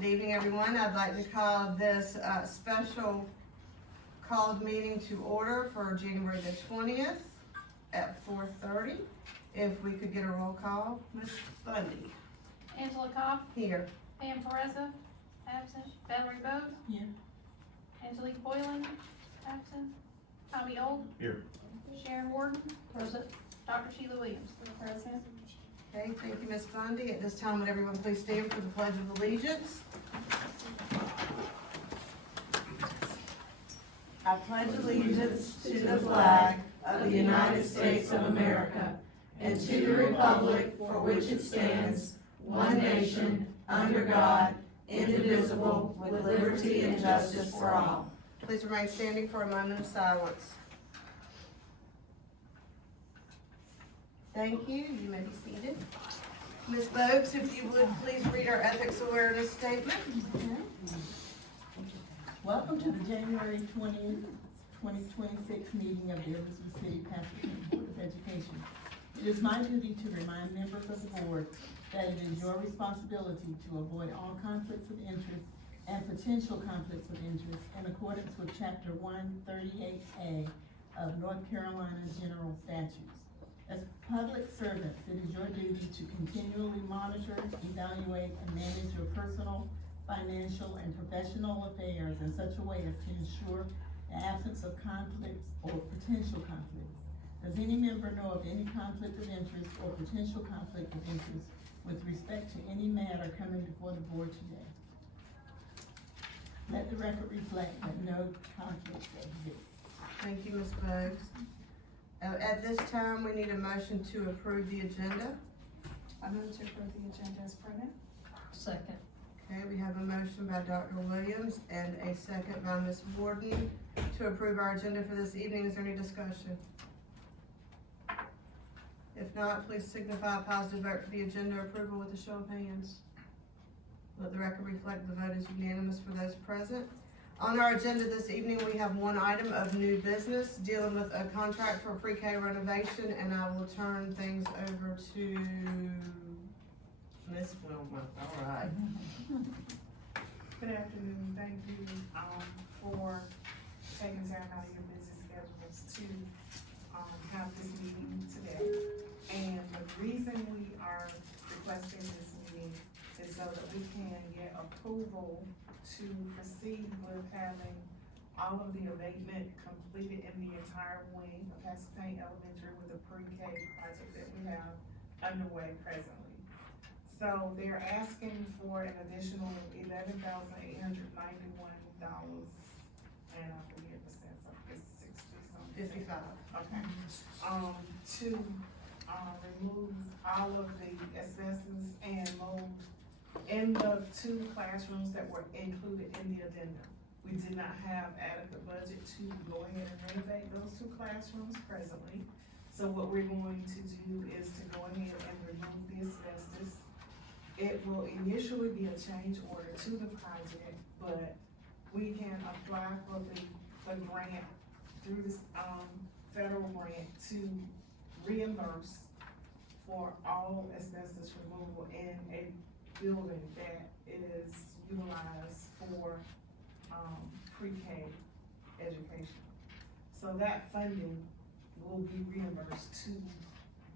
Good evening, everyone. I'd like to call this special called meeting to order for January the 20th at 4:30. If we could get a roll call, Ms. Bundy. Angela Cobb, Here. Pam Pereza, absent. Valerie Bode, Here. Angelique Boylan, absent. Tommy Old, Here. Sharon Warden, present. Dr. Sheila Williams, present. Okay, thank you, Ms. Bundy. At this time, would everyone please stand for the Pledge of Allegiance? I pledge allegiance to the flag of the United States of America and to the republic for which it stands, one nation, under God, indivisible, with liberty and justice for all. Please remain standing for a moment of silence. Thank you. You may be seated. Ms. Bogues, if you would please read our ethics awareness statement. Welcome to the January 20th, 2026 meeting of the Elizabeth City-Pasquotank Board of Education. It is my duty to remind members of the board that it is your responsibility to avoid all conflicts of interest and potential conflicts of interest in accordance with Chapter 138A of North Carolina General Statutes. As public servants, it is your duty to continually monitor, evaluate, and manage your personal, financial, and professional affairs in such a way as to ensure the absence of conflicts or potential conflicts. Does any member know of any conflict of interest or potential conflict of interest with respect to any matter coming before the board today? Let the record reflect that no conflicts exist. Thank you, Ms. Bogues. At this time, we need a motion to approve the agenda. I move to approve the agenda as printed. Second. Okay, we have a motion by Dr. Williams and a second by Ms. Warden to approve our agenda for this evening. Is there any discussion? If not, please signify a positive vote for the agenda approval with a show of hands. Let the record reflect the vote is unanimous for those present. On our agenda this evening, we have one item of new business dealing with a contract for pre-K renovation, and I will turn things over to Ms. Wilma. All right. Good afternoon, thank you, for taking time out of your busy schedules to, have this meeting today. And the reason we are requesting this meeting is so that we can get approval to proceed with having all of the abatement completed in the entire wing of Pasquotank Elementary with the pre-K project that we have underway presently. So they're asking for an additional $11,891, and I forget the cents, I think it's 60 something. 55. Okay, to, remove all of the asbestos and mold in the 2 classrooms that were included in the addendum. We did not have adequate budget to go ahead and renovate those 2 classrooms presently. So what we're going to do is to go ahead and remove the asbestos. It will initially be a change order to the project, but we can apply for the grant through this, federal grant to reimburse for all asbestos removal in a building that is utilized for, pre-K education. So that funding will be reimbursed to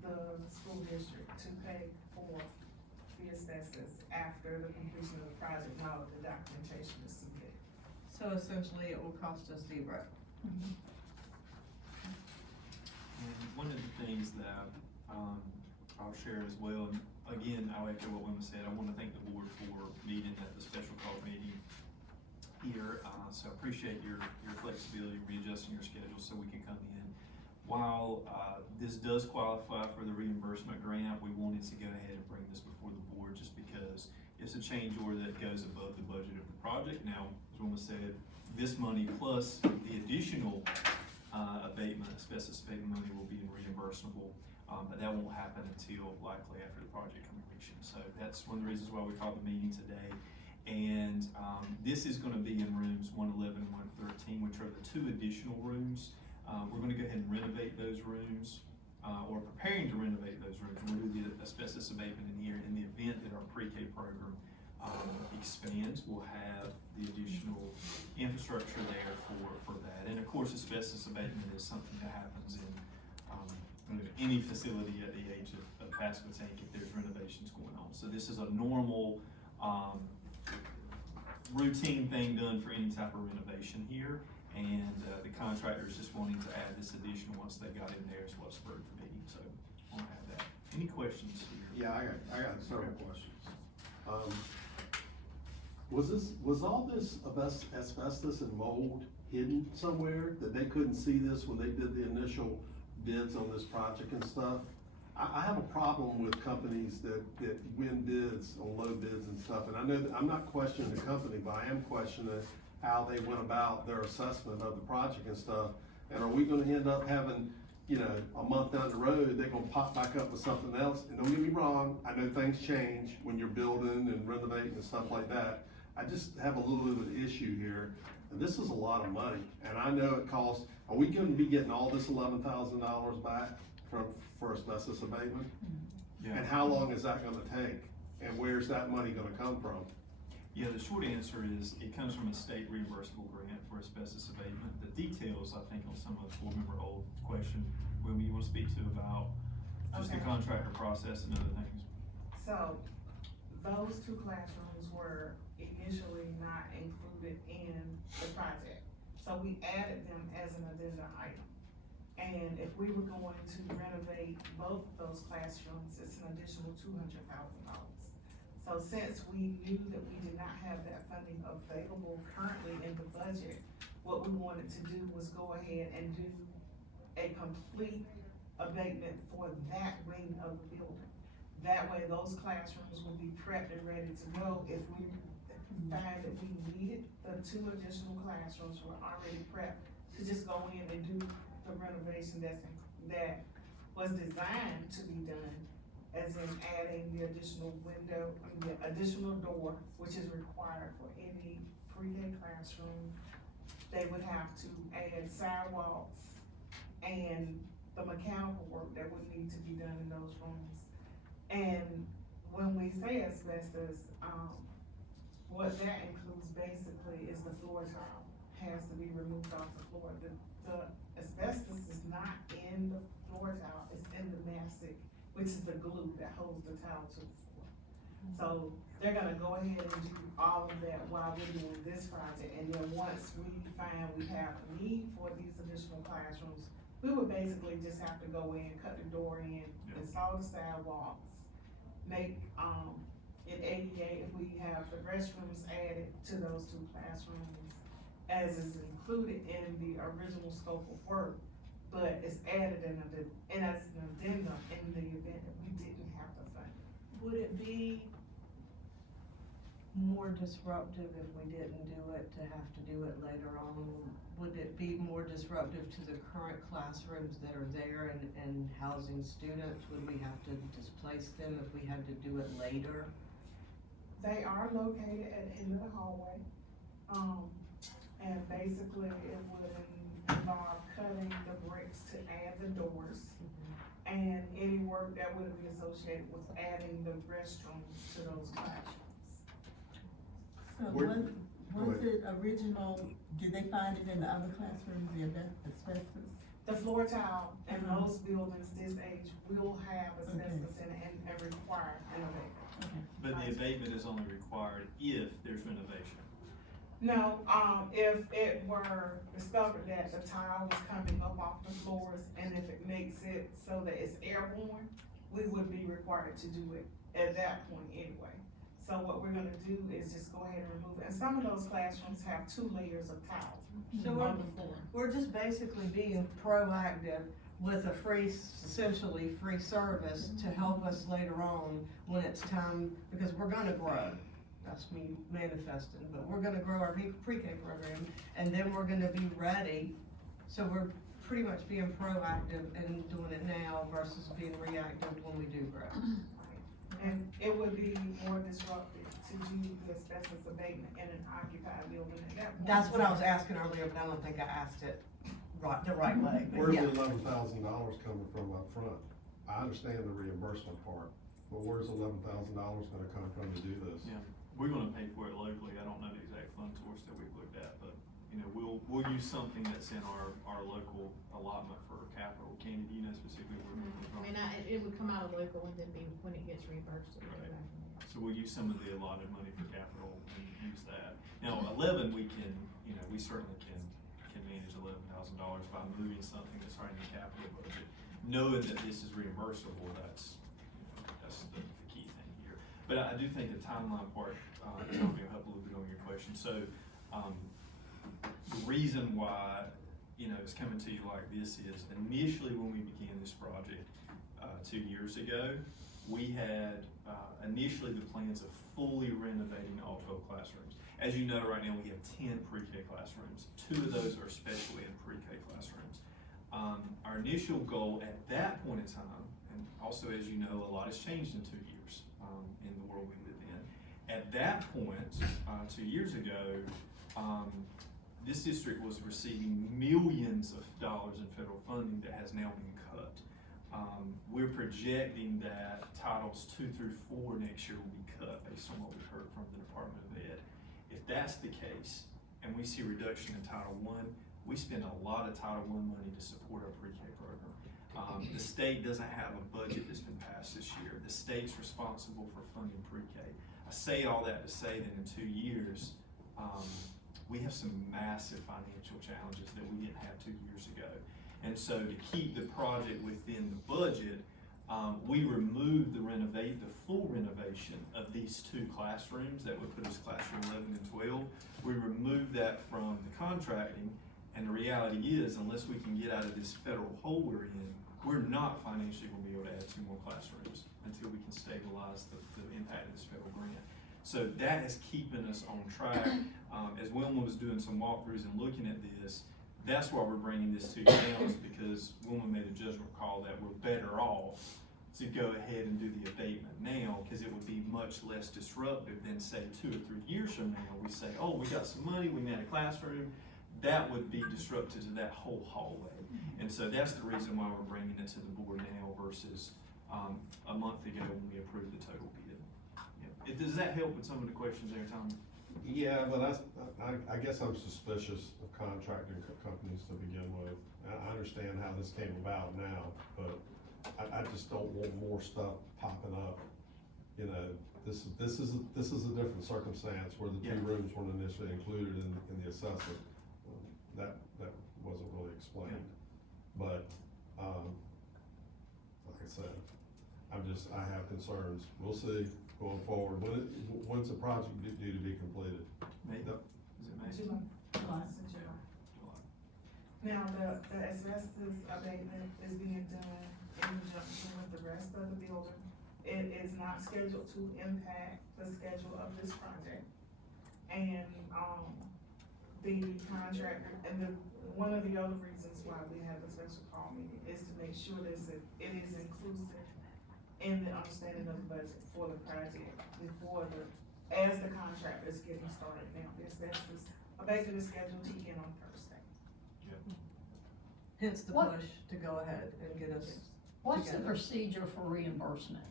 the school district to pay for the asbestos after the completion of the project and all of the documentation is submitted. So essentially, it will cost us $0. And one of the things that I'll share as well, and again, I'll echo what Wilma said, I want to thank the board for meeting at the special call meeting here. So I appreciate your flexibility, readjusting your schedule so we can come in. While this does qualify for the reimbursement grant, we wanted to go ahead and bring this before the board just because it's a change order that goes above the budget of the project. Now, as Wilma said, this money plus the additional asbestos abatement money will be reimbursable, but that won't happen until likely after the project completion. So that's one of the reasons why we called the meeting today. And this is gonna be in rooms 111 and 113, which are the 2 additional rooms. We're gonna go ahead and renovate those rooms, or preparing to renovate those rooms. We'll do the asbestos abatement in here in the event that our pre-K program expands, we'll have the additional infrastructure there for that. And of course, asbestos abatement is something that happens in, any facility at the age of Pasquotank if there's renovations going on. So this is a normal, routine thing done for any type of renovation here. And, the contractor is just wanting to add this additional once they got in there is what spurred the meeting, so I'll have that. Any questions here? Yeah, I got several questions. Was all this asbestos and mold hidden somewhere, that they couldn't see this when they did the initial bids on this project and stuff? I have a problem with companies that win bids on low bids and stuff, and I know that I'm not questioning the company, but I am questioning how they went about their assessment of the project and stuff. And are we gonna end up having, you know, a month down the road, they're gonna pop back up with something else? And don't get me wrong, I know things change when you're building and renovating and stuff like that. I just have a little bit of an issue here, and this is a lot of money, and I know it costs, are we gonna be getting all this $11,000 back for asbestos abatement? Yeah. And how long is that gonna take? And where's that money gonna come from? Yeah, the short answer is it comes from a state reimbursable grant for asbestos abatement. The details, I think, on some of the board member old question, when you wanna speak to about just the Okay. contractor process and other things. So, those two classrooms were initially not included in the project. So we added them as an addenda item. And if we were going to renovate both of those classrooms, it's an additional $200,000. So since we knew that we did not have that funding available currently in the budget, what we wanted to do was go ahead and do a complete abatement for that wing of the building. That way, those classrooms will be prepped and ready to go. If we find that we needed the 2 additional classrooms, we're already prepped to just go in and do the renovation that was designed to be done, as in adding the additional window, the additional door, which is required for any pre-K classroom. They would have to add sidewalks and the mechanical work that would need to be done in those rooms. And when we say asbestos, what that includes basically is the floor tile has to be removed off the floor. The asbestos is not in the floor tile, it's in the mastic, which is the glue that holds the tile to the floor. So they're gonna go ahead and do all of that while we're doing this project, and then once we find we have a need for these additional classrooms, we would basically just have to go in, cut the door in, Yeah. install the sidewalks, make, it ADA if we have the restrooms added to those 2 classrooms, as is included in the original scope of work, but it's added and as an addendum in the event that we didn't have the funding. Would it be more disruptive if we didn't do it to have to do it later on? Would it be more disruptive to the current classrooms that are there and housing students? Would we have to displace them if we had to do it later? They are located at the end of the hallway, and basically it would involve cutting the bricks to add the doors, and any work that would be associated with adding the restrooms to those classrooms. So Where- was it original, did they find it in the other classrooms, the asbestos? The floor tile in most buildings this age will have asbestos in it and require renovation. Okay. But the abatement is only required if there's renovation. No, if it were discovered that the tile was coming up off the floors, and if it makes it so that it's airborne, we would be required to do it at that point anyway. So what we're gonna do is just go ahead and remove it, and some of those classrooms have 2 layers of tile So on the floor. we're just basically being proactive with a essentially free service to help us later on when it's time, because we're gonna grow. That's me manifesting, but we're gonna grow our pre-K program, and then we're gonna be ready. So we're pretty much being proactive and doing it now versus being reactive when we do grow. And it would be more disruptive to do the asbestos abatement in an occupied building at that point. That's what I was asking earlier, but I don't think I asked it the right way, but Where's yeah. the $11,000 coming from up front? I understand the reimbursement part, but where's $11,000 gonna come from to do this? Yeah. we're gonna pay for it locally. I don't know the exact fund source that we've looked at, but, you know, we'll use something that's in our local allotment for capital. Candy, do you know specifically where? I mean, it would come out of local and then be, when it gets reimbursed, it would go back in there. So we'll use some of the allotted money for capital and use that. Now, 11, we can, you know, we certainly can manage $11,000 by moving something that's already in the capital budget. Knowing that this is reimbursable, that's, you know, that's the key thing here. But I do think the timeline part, Tommy, will help a little bit on your question. So, the reason why, you know, it's coming to you like this is initially when we began this project, 2 years ago, we had, initially the plans of fully renovating all 12 classrooms. As you know, right now we have 10 pre-K classrooms. 2 of those are special ed pre-K classrooms. Our initial goal at that point in time, and also as you know, a lot has changed in 2 years, in the world we live in. At that point, 2 years ago, this district was receiving millions of dollars in federal funding that has now been cut. We're projecting that Titles 2 through 4 next year will be cut based on what we've heard from the Department of Ed. If that's the case, and we see a reduction in Title I, we spend a lot of Title I money to support our pre-K program. The state doesn't have a budget that's been passed this year. The state's responsible for funding pre-K. I say all that to say that in 2 years, we have some massive financial challenges that we didn't have 2 years ago. And so to keep the project within the budget, we removed the full renovation of these 2 classrooms that would put us classroom 11 and 12. We removed that from the contracting, and the reality is, unless we can get out of this federal hole we're in, we're not financially gonna be able to add 2 more classrooms until we can stabilize the impact of this federal grant. So that is keeping us on track. As Wilma was doing some walkthroughs and looking at this, that's why we're bringing this to you now, is because Wilma made a judgment call that we're better off to go ahead and do the abatement now, because it would be much less disruptive than say 2 or 3 years from now, we say, oh, we got some money, we need a classroom. That would be disruptive to that whole hallway. And so that's the reason why we're bringing it to the board now versus a month ago when we approved the total bid. Yeah. Does that help with some of the questions there, Tom? Yeah, but I guess I'm suspicious of contracting companies to begin with. I understand how this came about now, but I just don't want more stuff popping up. You know, this is a different circumstance where the 2 rooms weren't initially included in the assessment. That wasn't really explained. But, like I said, I have concerns. We'll see going forward. When's the project due to be completed? May? Yep. Is it May? July. Now, the asbestos abatement is being done in conjunction with the rest of the building. It is not scheduled to impact the schedule of this project. And, the contractor, and one of the other reasons why we have a special call meeting is to make sure that it is inclusive in the understanding of the budget for the project as the contractor is getting started now. The asbestos abatement is scheduled to begin on Thursday. Hence the What- push to go ahead and get us. What's the together. procedure for reimbursement?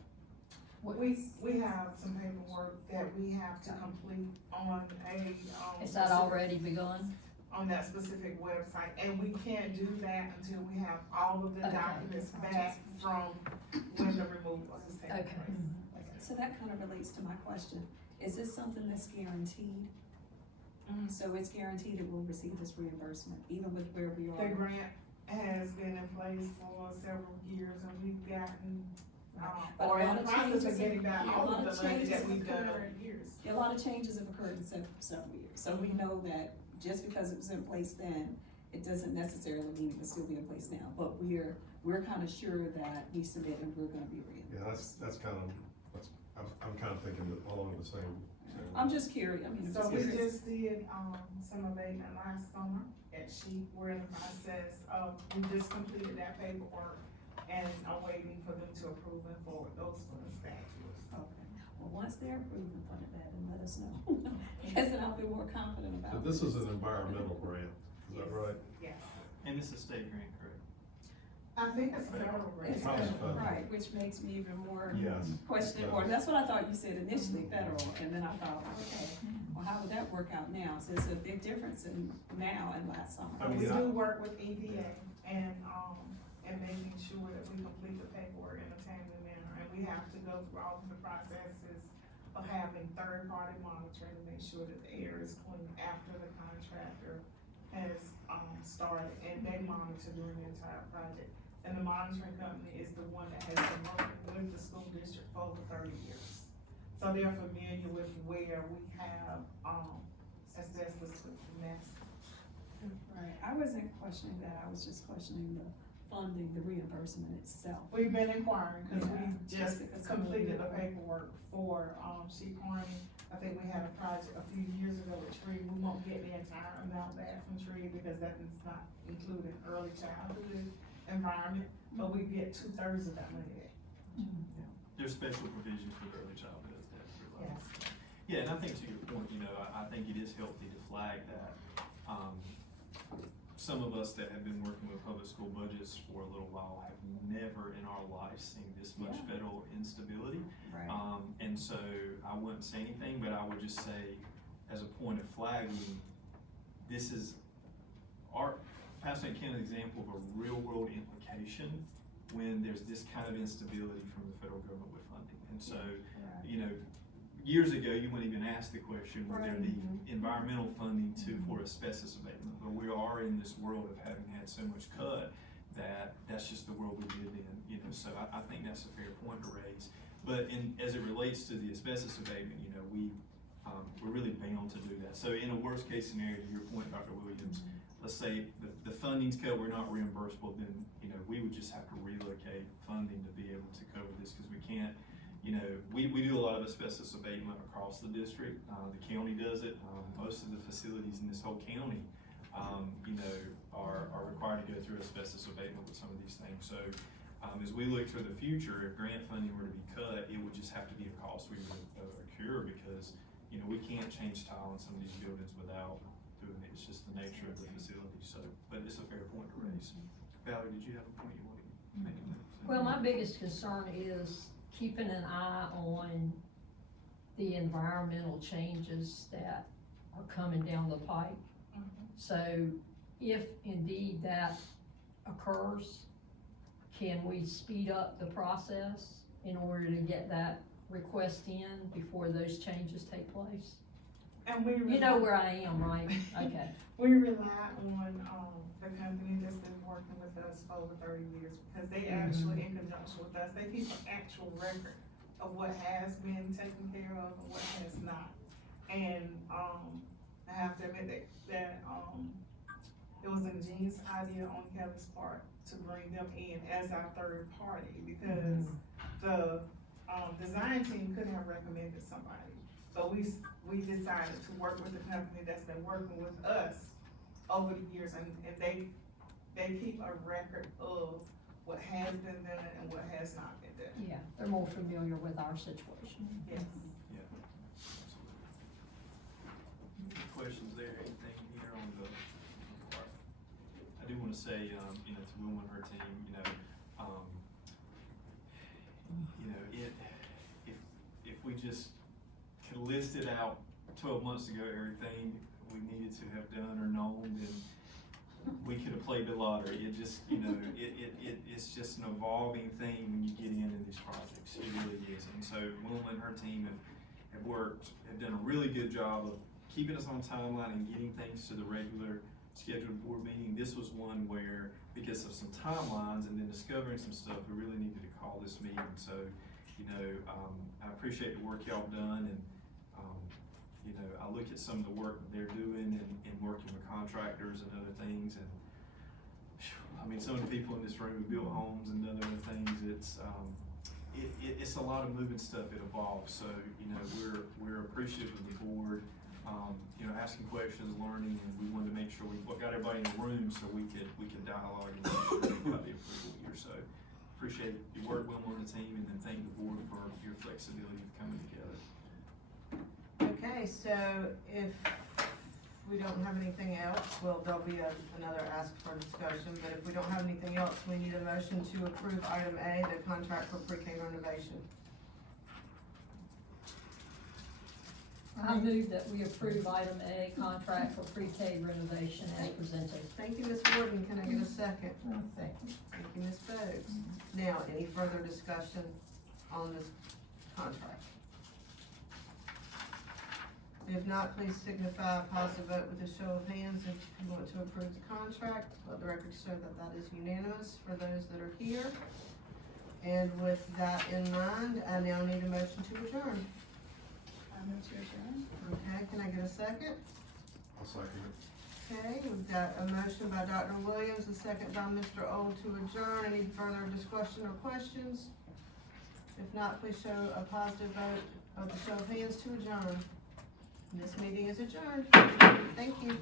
We have some paperwork that we have to complete on Is that already begun? on that specific website, and we can't do that until we have all of the Okay. documents back from when the removal is taking Okay. place. So that kind of relates to my question. Is this something that's guaranteed? So it's guaranteed that we'll receive this reimbursement, even with where we are? The grant has been in place for several years, and we've gotten, But a or in lot the of process changes of getting back have- all a lot of of the money changes that have we've done occurred. over the years. A lot of changes have occurred in several years, so we know that just because it was in place then, it doesn't necessarily mean it will still be in place now, but we're kind of sure that we submit and we're gonna be reimbursed. Yeah, that's kind of, I'm kind of thinking that along the same. I'm just curious, I mean, I'm So just we curious. just did, some abatement last summer at Sheep. We're in the process of, we just completed that paperwork and are waiting for them to approve and forward those funds back to us. Okay, well, once they're approved and funded that, then let us know. Yes, and I'll be more confident about So it. this is an environmental grant, is that right? Yes. And this is state grant, correct? I think it's federal rate. It's Probably federal. right, which makes me even more Yes. questionable, or that's what I thought you said initially, federal, and then I thought, okay, well, how would that work out now? So it's a big difference in now and last summer. I mean, We do work with EPA and making sure that we complete the paperwork in a timely manner. And we have to go through all of the processes of having third-party monitoring to make sure that the air is clean after the contractor has, started, and they monitor during the entire project. And the monitoring company is the one that has been working with the school district for over 30 years. So they're familiar with where we have, asbestos with the mess. Right, I wasn't questioning that, I was just questioning the funding, the reimbursement itself. We've been inquiring, cause we Yeah, just because completed the of- paperwork for, sheet Carney. I think we had a project a few years ago with Tree, we won't get the entire amount back from Tree because that is not included early childhood environment, but we get 2/3 of that money back. There's special provisions for the early childhood that we love. Yes. Yeah, and I think to your point, you know, I think it is healthy to flag that, some of us that have been working with public school budgets for a little while have never in our life seen this much Yeah. federal instability. Right. And so I wouldn't say anything, but I would just say, as a point of flagging, this is our, Pastor Ken's example of a real world implication when there's this kind of instability from the federal government with funding. And so, you know, years ago, you wouldn't even ask the question, would there be environmental funding for asbestos abatement? But we are in this world of having had so much cut that that's just the world we live in, you know, so I think that's a fair point to raise. But as it relates to the asbestos abatement, you know, we're really bound to do that. So in a worst case scenario, to your point, Dr. Williams, let's say the funding's cut, we're not reimbursable, then, you know, we would just have to relocate funding to be able to cover this, because we can't, you know, we do a lot of asbestos abatement across the district. The county does it. Most of the facilities in this whole county, you know, are required to go through asbestos abatement with some of these things. So, as we look to the future, if grant funding were to be cut, it would just have to be a cost we would incur, because, you know, we can't change tile in some of these buildings without doing it. It's just the nature of the facility. So, but it's a fair point to raise. Valerie, did you have a point you wanted to make? Well, my biggest concern is keeping an eye on the environmental changes that are coming down the pipe. So if indeed that occurs, can we speed up the process in order to get that request in before those changes take place? And we You know where I am, right? Okay. We rely on, the company that's been working with us for over 30 years, because they actually, in conjunction with us, they keep an actual record of what has been taken care of and what has not. And, I have to admit that it was an ingenious idea on Kelly's part to bring them in as our third party, because the, design team couldn't have recommended somebody. But we decided to work with the company that's been working with us over the years, and they keep a record of what has been done and what has not been done. Yeah, they're more familiar with our situation. Yes. Questions there, anything here on the part? I do wanna say, you know, to Wilma and her team, if we just could have listed out 12 months ago, everything we needed to have done or known, then we could have played the lottery. It just, you know, it's just an evolving thing when you get into these projects, it really is. And so Wilma and her team have done a really good job of keeping us on timeline and getting things to the regular scheduled board meeting. This was one where, because of some timelines and then discovering some stuff, we really needed to call this meeting. So, you know, I appreciate the work y'all done, and, you know, I look at some of the work that they're doing and working with contractors and other things, and I mean, some of the people in this room who built homes and done other things, it's a lot of moving stuff, it evolves. So, you know, we're appreciative of the board, you know, asking questions, learning, and we wanted to make sure we got everybody in the room so we could dialogue and make sure we got the approval here. So appreciate your work, Wilma, on the team, and then thank the board for your flexibility of coming together. Okay, so if we don't have anything else, well, there'll be another ask for discussion, but if we don't have anything else, we need a motion to approve item A, the contract for pre-K renovation. I move that we approve item A, contract for pre-K renovation as presented. Thank you, Ms. Warden, can I get a second? Thank you. Thank you, Ms. Bogues. Now, any further discussion on this contract? If not, please signify a positive vote with a show of hands if you want to approve the contract. Let the record show that that is unanimous for those that are here. And with that in mind, I now need a motion to adjourn. I'm not sure, Sharon. Okay, can I get a second? I'll second it. Okay, we've got a motion by Dr. Williams, a second by Mr. Old to adjourn. Any further discussion or questions? If not, please show a positive vote of the show of hands to adjourn. This meeting is adjourned. Thank you.